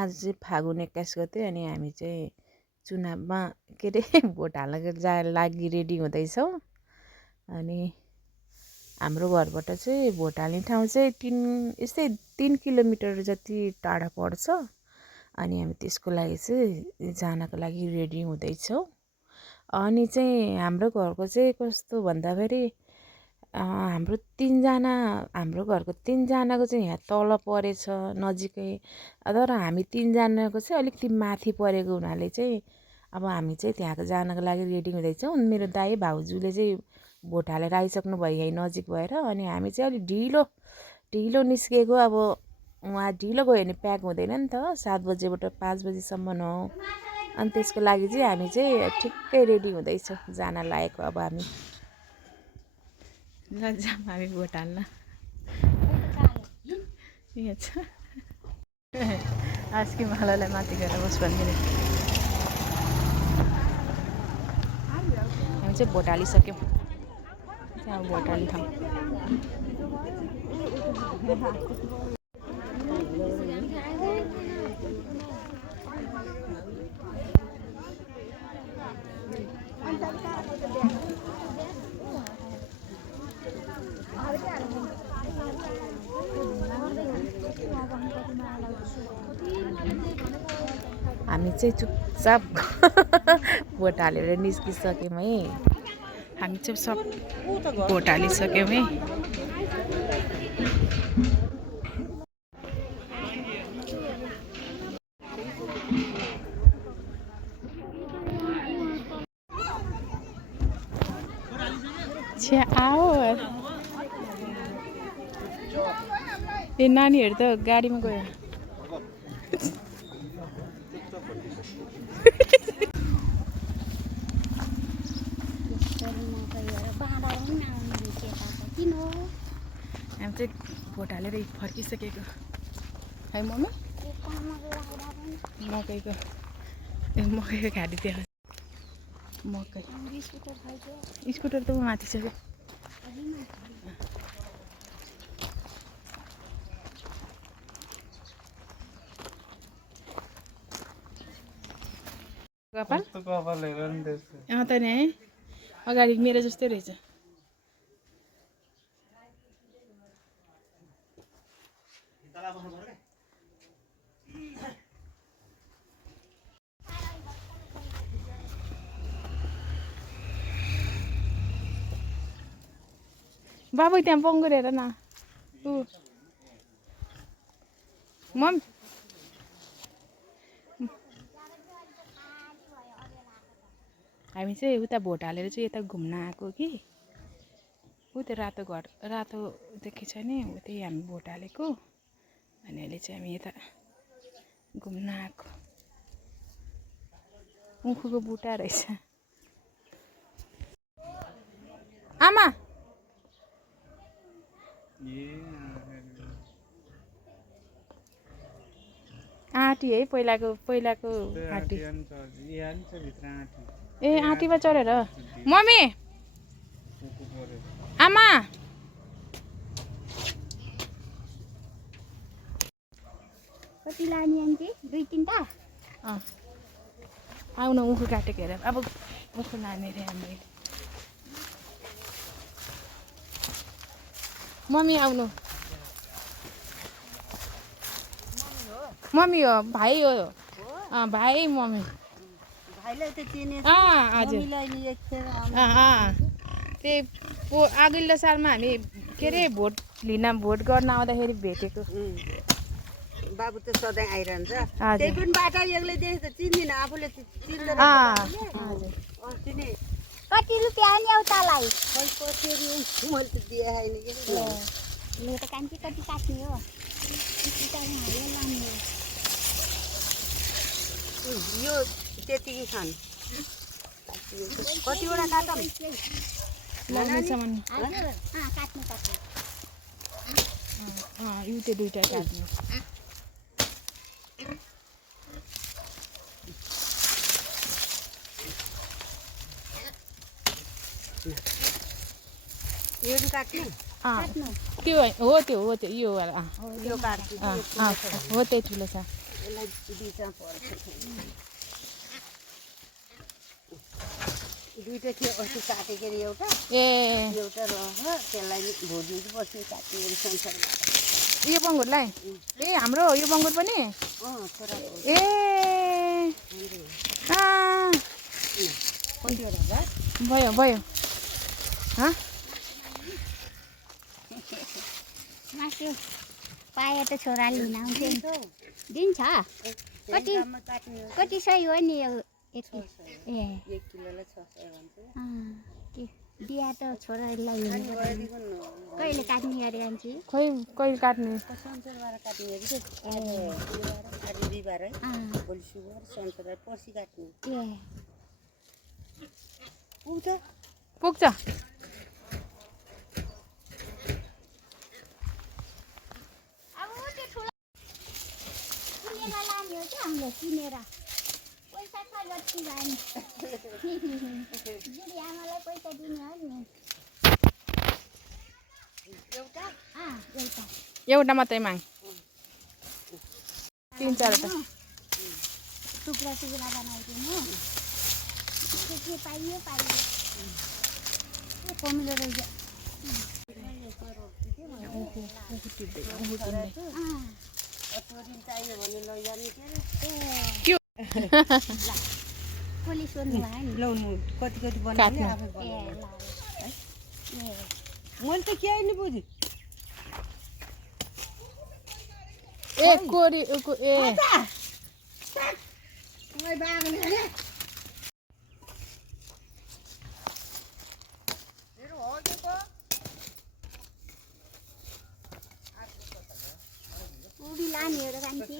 आज चाहिँ फागुन 21 गते अनि हामी चाहिँ चुनावमा के अरे भोट हाल्नको लागि रेडी हुँदैछौँ। अनि हाम्रो घरबाट चाहिँ भोट हाल्ने ठाउँ चाहिँ यस्तै 3 किलोमिटर जति टाढा पर्छ। अनि हामी त्यसको लागि चाहिँ जानको लागि रेडी हुँदैछौँ। अनि चाहिँ हाम्रो घरको चाहिँ कस्तो भन्दाखेरि हाम्रो घरको 3 जनाको चाहिँ यहाँ तल परेछ नजिकै। तर हामी 3 जनाको चाहिँ अलिकति माथि परेको हुनाले चाहिँ अब हामी चाहिँ त्यहाँको जानको लागि रेडी हुँदैछौँ। मेरो दाइ भाउजूले चाहिँ भोट हालेर आइसक्नु भयो यहीँ नजिक भएर। अनि हामी चाहिँ अलिक ढिलो निस्केको। अब उहाँ ढिलो गयो भने प्याक हुँदैन नि त, 7 बजेबाट 5 बजीसम्म हो। अनि त्यसको लागि चाहिँ हामी चाहिँ ठिक्कै रेडी हुँदैछौँ जान लागेको। अब हामी जाऊँ हामी भोट हाल्न। यहाँ छ आज कि मालालाई माथि गएर बस भनिदिने। हामी चाहिँ भोट हालिसक्यौँ। अब भोट हाल्ने ठाउँ हामी चाहिँ चुपचाप भोट हालेर निस्किसक्यौँ है। हामी चाहिँ सब भोट हालिसक्यौँ है। छ्या आओ ए नानीहरू त गाडीमा गयो। हामी चाहिँ भोट हालेर फर्किसकेको है मम्मी। मकैको घाँटी त्यहाँ मकै स्कुटर त माथि छ क्या। कपाल त नि है अगाडि मेरो जस्तै रहेछ। बाबु त्यहाँ पङ्गुर हेर न। मम हामी चाहिँ उता भोट हालेर चाहिँ यता घुम्न आएको कि। ऊ त्यो रातो घर रातो देखेको छ नि, ऊ त्यही हामी भोट हालेको। अनि अहिले चाहिँ हामी यता घुम्न आएको। उखुको बुट्टा रहेछ। आमा आँटी है पहिलाको आँटी। ए आँटीमा चढेर मम्मी आमा कति लाने आन्टी 2-3टा आउन उखु काटेको हेर। अब उखु लाने रे हामीले। मम्मी आउनु। मम्मी हो भाइ हो। भाइ मम्मी भाइलाई त चिने हजुर त्यही अघिल्लो सालमा हामी के अरे भोट गर्न आउँदाखेरि भेटेको। बाबु त सधैँ आइरहन्छ। त्यही पनि बाटो एक्लै देखेको त चिन्दिनँ, आफूले चिन्दैन। कति रुपियाँ नि एउटालाई मैले त दिए होइन कि मेरो त कान्छी कति काट्ने हो। यो त्यतिकै खानु कतिवटा काटौँ यो त्यो 2टा काट्नु। यो काट्ने त्यो हो त्यो यो वाला यो काट्छु हो त्यही ठुलो छ। यसलाई बिचमा पर्छ दुईटा थियो अस्ति काटेको अरे एउटा एउटा रह त्यसलाई भोलि बस्नु काटेर संसार यो बङ्गुरलाई ए हाम्रो यो बङ्गुर पनि ए भयो भयो मासु पाए त छोराले लिन आउँथ्यो दिन्छ कति कति सय हो नि यो ए 1 किलोलाई 600 भन्छ बिहा त छोरालाई लिनु कहिले काट्ने अरे आन्टी खोइ कहिले काट्ने शनिबार काट्ने अरे आज बिहिबार है भोलि सुबार शनिबार पर्सि काट्ने पुग्छ किनेर पैसा छ लट्ठी भाइ बुढी आमालाई पैसा दिने हो नि एउटा मात्रै माग 3-4 टुक्रा टुक्रा बनाइदिनु के पाइयो कमिलो रहेछ चाहियो भने लैजाने के कसले सोध्नु भयो नि ल्याउनु कति बनाउने आफै बनाउने मैले त के नि बुझी ए कोरी ए ओइ बागले हैन मेरो हो के को उडी लाने हो र कान्छी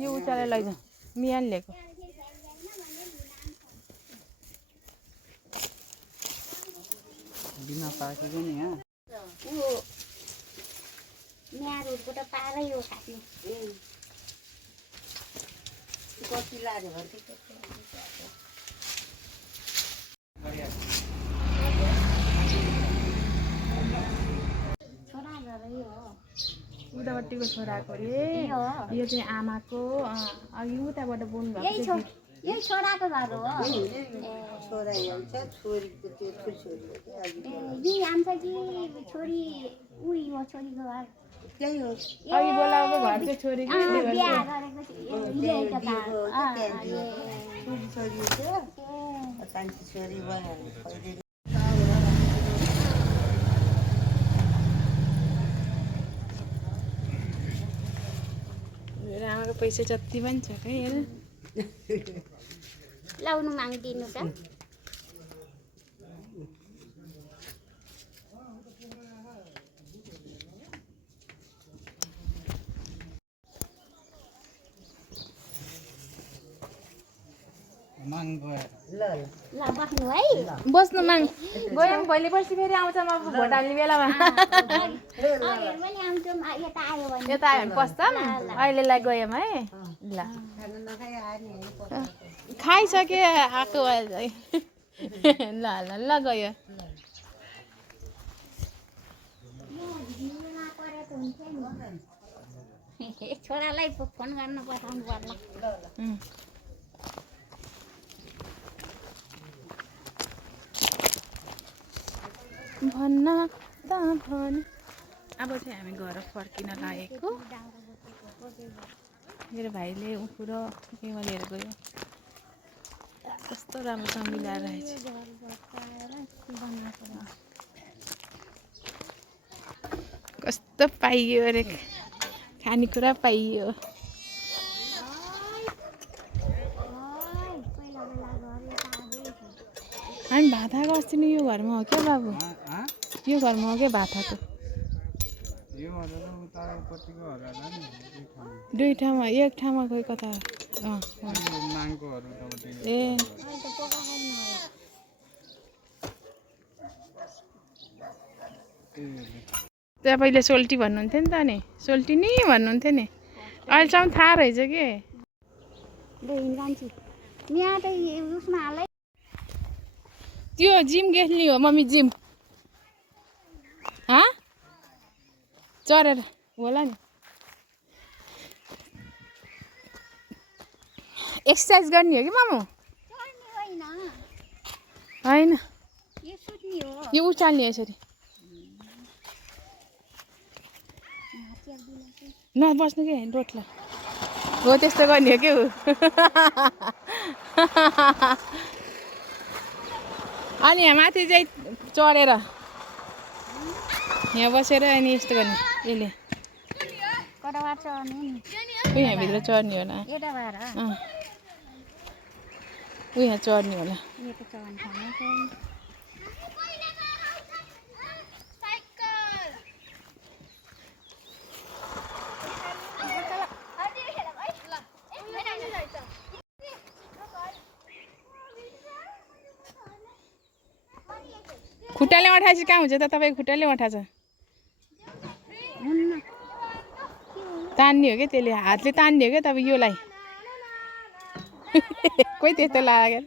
यो उचालेर लैजा मियाले ल्याएको बिना पाकेको नि यहाँ न्यारोको त पारै हो खाने कति लाग्यो भने छोरा घरै हो उतापट्टिको छोराको रे यो चाहिँ आमाको अघि उताबाट बोल्नु भएको यही छोराको घर हो छोरा हुन्छ छोरीको त्यो छोरी हो कि यी आउँछ कि छोरी उही हो छोरीको घर त्यही हो अघि बोलाएको घर चाहिँ छोरी कि बिहा गरेको छोरी थियो कान्छी छोरी भयो मेरो आमाको पैसा जति पनि छ है हेर लाउनु माग्दिनु त ल बस्नु है बस्नु माग गयौँ भोलि पर्सि फेरि आउँछ म भोट हाल्ने बेलामा यता आयो भने यता आयो भने पस्छौँ अहिलेलाई गयौँ है ल खाइसके आएको ल ल ल गयो छोरालाई फोन गर्न पठाउनु पर्ला भन्न त भन अब चाहिँ हामी घर फर्किन लागेको मेरो भाइले उखु र केमा लिएर गयो कस्तो राम्रोसँग मिलाएर रहेछ कस्तो पाइयो अरे खानेकुरा पाइयो हामी भात खाएको अस्ति नि यो घरमा हो क्या बाबु यो घरमा हो क्या भात खाएको दुई ठाउँमा एक ठाउँमा खोइ कता ए त्यहाँ पहिले सोल्टी भन्नुहुन्थ्यो नि त नि सोल्टी नि भन्नुहुन्थ्यो नि अहिलेसम्म थाहा रहेछ कि त्यो जिम गेट्ली हो मम्मी जिम चढेर होला नि एक्सर्साइज गर्ने हो कि मामु होइन यो उचाल्ने यसरी नबस्नु के डोट्ला हो त्यस्तो गर्ने हो के अनि यहाँ माथि चाहिँ चढेर यहाँ बसेर अनि यस्तो गर्ने यसले यहाँभित्र चढ्ने होला यहाँ चढ्ने होला खुट्टाले अठाएपछि कहाँ हुन्छ त तपाईँ खुट्टाले अठाछ तान्ने हो क्या त्यसले हातले तान्ने हो क्या तपाईँ योलाई कोही त्यस्तो लाग्यो